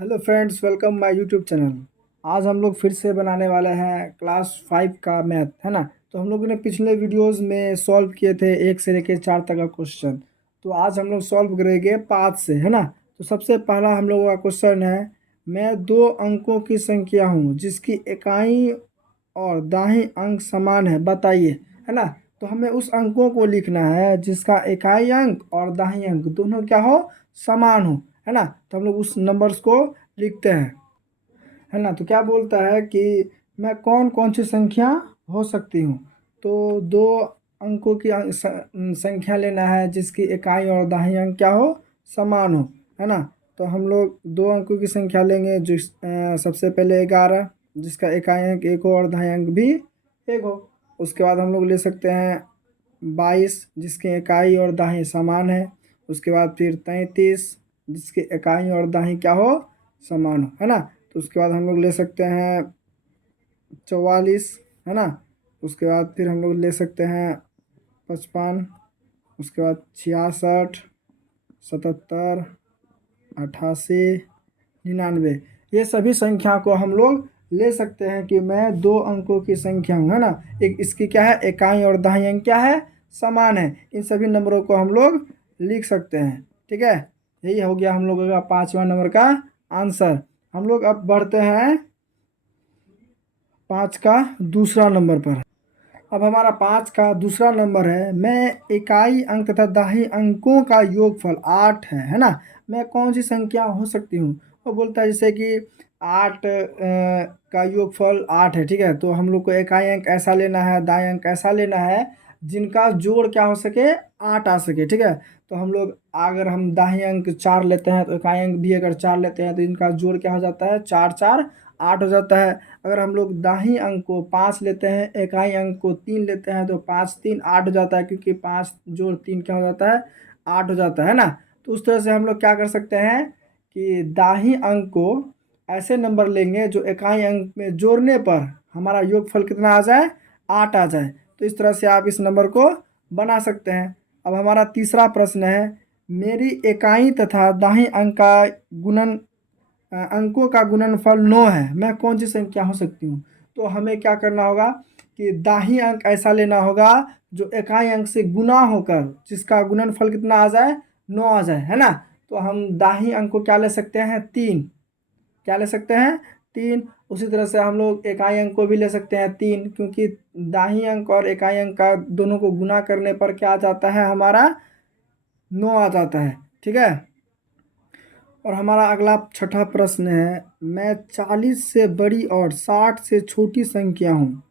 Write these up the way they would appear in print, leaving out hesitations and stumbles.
Hello friends, welcome my YouTube channel. आज हम लोग फिर से बनाने वाले हैं क्लास 5 का मैथ, है ना। तो हम लोगों ने पिछले वीडियोस में सॉल्व किए थे 1 से लेकर 4 तक का क्वेश्चन। तो आज हम लोग सॉल्व करेंगे 5 से, है ना। तो सबसे पहला हम लोगों का क्वेश्चन है, मैं दो अंकों की संख्या हूँ जिसकी इकाई और दाहिनी अंक समान है, बताइए, है ना। तो हमें उस अंकों को लिखना है जिसका इकाई अंक और दाहिनी अंक दोनों क्या हो, समान हो, है ना। तो हम लोग उस नंबर्स को लिखते हैं, है ना। तो क्या बोलता है कि मैं कौन कौन सी संख्या हो सकती हूँ। तो दो अंकों की संख्या लेना है जिसकी इकाई और दाहिनी अंक क्या हो, समान हो, है ना। तो हम लोग दो अंकों की संख्या लेंगे, सबसे पहले 11 जिसका इकाई अंक 1 हो और दाहिनी अंक भी 1 हो। उसके बाद हम लोग ले सकते हैं 22 जिसकी इकाई और दाहिनी समान है। उसके बाद फिर 33 जिसकी इकाई और दाहिनी क्या हो, समान हो, है ना। तो उसके बाद हम लोग ले सकते हैं 44, है ना। उसके बाद फिर हम लोग ले सकते हैं 55। उसके बाद 66, 77, 88, 99, ये सभी संख्या को हम लोग ले सकते हैं कि मैं दो अंकों की संख्या हूँ, है ना। एक इसकी क्या है, इकाई और दाहिनी अंक क्या है, समान है। इन सभी नंबरों को हम लोग लिख सकते हैं, ठीक है। यही हो गया हम लोगों का 5वां नंबर का आंसर। हम लोग अब बढ़ते हैं 5 का दूसरा नंबर पर। अब हमारा 5 का दूसरा नंबर है, मैं इकाई अंक तथा दाहिनी अंकों का योगफल 8 है ना। मैं कौन सी संख्या हो सकती हूँ। वो बोलता है जैसे कि 8 का योगफल 8 है, ठीक है। तो हम लोग को इकाई अंक ऐसा लेना है, दाहिनी अंक ऐसा लेना है जिनका जोड़ क्या हो सके, 8 आ सके, ठीक है। तो हम लोग अगर हम दाहिनी अंक 4 लेते हैं तो इकाई अंक भी अगर 4 लेते हैं तो इनका जोड़ क्या हो जाता है, 4 4 8 हो जाता है। अगर हम लोग दाहिनी अंक को 5 लेते हैं, इकाई अंक को 3 लेते हैं तो 5 3 8 हो जाता है, क्योंकि 5 जोड़ 3 क्या हो जाता है, 8 हो जाता है ना। तो उस तरह से हम लोग क्या कर सकते हैं कि दाहिनी अंक को ऐसे नंबर लेंगे जो इकाई अंक में जोड़ने पर हमारा योगफल कितना आ जाए, 8 आ जाए। तो इस तरह से आप इस नंबर को बना सकते हैं। अब हमारा तीसरा प्रश्न है, मेरी इकाई तथा दाहिनी अंक का गुणन अंकों का गुणनफल 9 है, मैं कौन सी संख्या हो सकती हूँ। तो हमें क्या करना होगा कि दाहिनी अंक ऐसा लेना होगा जो इकाई अंक से गुना होकर जिसका गुणनफल कितना आ जाए, 9 आ जाए, है ना। तो हम दाहिनी अंक को क्या ले सकते हैं, 3, क्या ले सकते हैं, 3। उसी तरह से हम लोग इकाई अंक को भी ले सकते हैं 3, क्योंकि दाहिनी अंक और इकाई अंक का दोनों को गुना करने पर क्या आ जाता है, हमारा 9 आ जाता है, ठीक है। और हमारा अगला छठा प्रश्न है, मैं 40 से बड़ी और 60 से छोटी संख्या हूँ,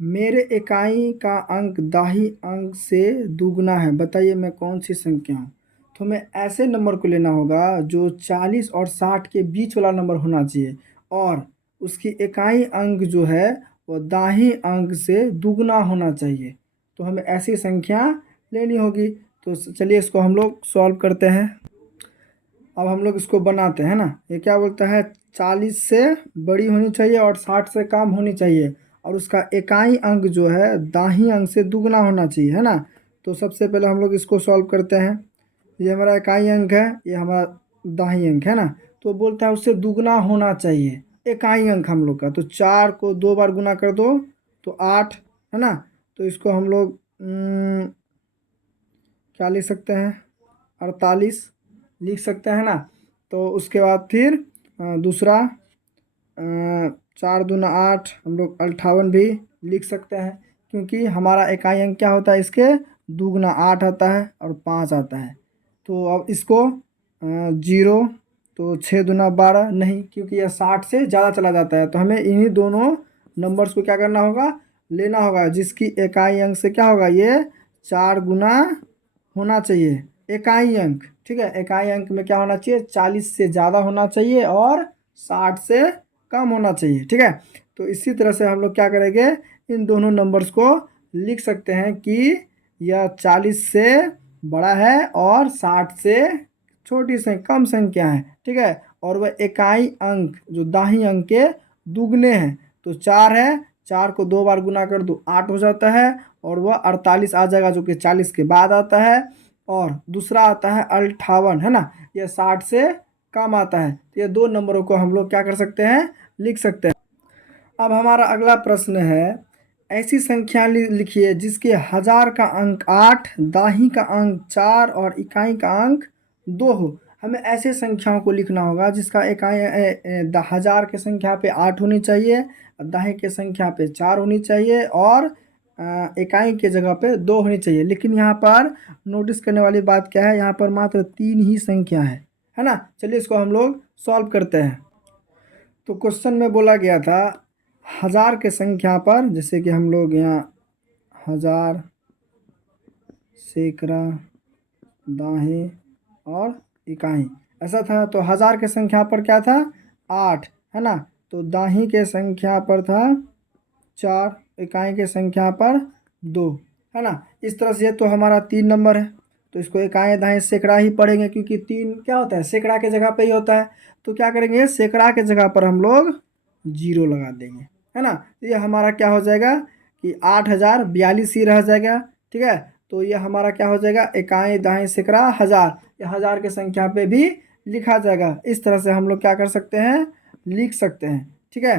मेरे इकाई का अंक दाहिनी अंक से दुगना है, बताइए मैं कौन सी संख्या हूँ। तो हमें ऐसे नंबर को लेना होगा जो 40 और 60 के बीच वाला नंबर होना चाहिए और उसकी इकाई अंक जो है वो दाहिनी अंक से दुगना होना चाहिए। तो हमें ऐसी संख्या लेनी होगी। तो चलिए इसको हम लोग सॉल्व करते हैं। अब हम लोग इसको बनाते हैं ना। ये क्या बोलता है, 40 से बड़ी होनी चाहिए और 60 से कम होनी चाहिए और उसका इकाई अंक जो है दाहिनी अंक से दुगना होना चाहिए, है ना। तो सबसे पहले हम लोग इसको सॉल्व करते हैं। ये हमारा इकाई अंक है, ये हमारा दाहिनी अंक है ना। तो बोलता है उससे दुगना होना चाहिए इकाई अंक हम लोग का। तो 4 को 2 बार गुना कर दो तो 8, है ना। तो इसको हम लोग क्या लिख सकते हैं, 48 लिख सकते हैं ना। तो उसके बाद फिर दूसरा 4 दूना 8, हम लोग 58 भी लिख सकते हैं, क्योंकि हमारा इकाई अंक क्या होता है, इसके दुगना 8 आता है और 5 आता है। तो अब इसको 0, तो 6 दूना 12 नहीं, क्योंकि यह 60 से ज़्यादा चला जाता है। तो हमें इन्हीं दोनों नंबर्स को क्या करना होगा, लेना होगा, जिसकी इकाई अंक से क्या होगा, ये 4 गुना होना चाहिए इकाई अंक, ठीक है। इकाई अंक में क्या होना चाहिए, 40 से ज़्यादा होना चाहिए और 60 से कम होना चाहिए, ठीक है। तो इसी तरह से हम लोग क्या करेंगे, इन दोनों नंबर्स को लिख सकते हैं कि यह 40 से बड़ा है और 60 से छोटी से कम संख्या है, ठीक है। और वह इकाई अंक जो दाहिनी अंक के दुगने हैं। तो 4 है, 4 को 2 बार गुना कर दो 8 हो जाता है और वह 48 आ जाएगा जो कि 40 के बाद आता है। और दूसरा आता है 58, है ना, यह 60 से काम आता है। तो ये 2 नंबरों को हम लोग क्या कर सकते हैं, लिख सकते हैं। अब हमारा अगला प्रश्न है, ऐसी संख्या लिखिए जिसके हजार का अंक 8, दाही का अंक 4 और इकाई का अंक 2 हो। हमें ऐसे संख्याओं को लिखना होगा जिसका इकाई हजार के संख्या पे 8 होनी चाहिए, दाही के संख्या पे 4 होनी चाहिए और इकाई के जगह पे 2 होनी चाहिए। लेकिन यहाँ पर नोटिस करने वाली बात क्या है, यहाँ पर मात्र 3 ही संख्या है ना। चलिए इसको हम लोग सॉल्व करते हैं। तो क्वेश्चन में बोला गया था हजार के संख्या पर, जैसे कि हम लोग यहाँ हजार, सैकड़ा, दाही और इकाई ऐसा था। तो हजार के संख्या पर क्या था, 8 है ना। तो दाही के संख्या पर था 4, इकाई के संख्या पर 2 है ना। इस तरह से तो हमारा 3 नंबर है, तो इसको इकाई दाही सैकड़ा ही पढ़ेंगे क्योंकि 3 क्या होता है, सैकड़ा के जगह पे ही होता है। तो क्या करेंगे, सैकड़ा के जगह पर हम लोग 0 लगा देंगे, है ना। तो ये हमारा क्या हो जाएगा कि 8042 ही रह जाएगा, ठीक है। तो ये हमारा क्या हो जाएगा, इकाई दाही सैकड़ा हजार, ये हजार के संख्या पे भी लिखा जाएगा। इस तरह से हम लोग क्या कर सकते हैं, लिख सकते हैं, ठीक है।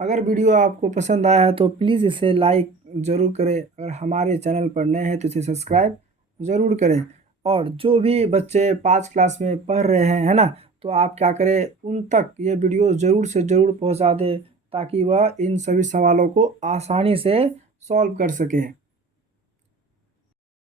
अगर वीडियो आपको पसंद आया है तो प्लीज़ इसे लाइक ज़रूर करें। अगर हमारे चैनल पर नए हैं तो इसे सब्सक्राइब ज़रूर करें। और जो भी बच्चे 5 क्लास में पढ़ रहे हैं, है ना, तो आप क्या करें, उन तक ये वीडियो ज़रूर से ज़रूर पहुंचा दें ताकि वह इन सभी सवालों को आसानी से सॉल्व कर सके।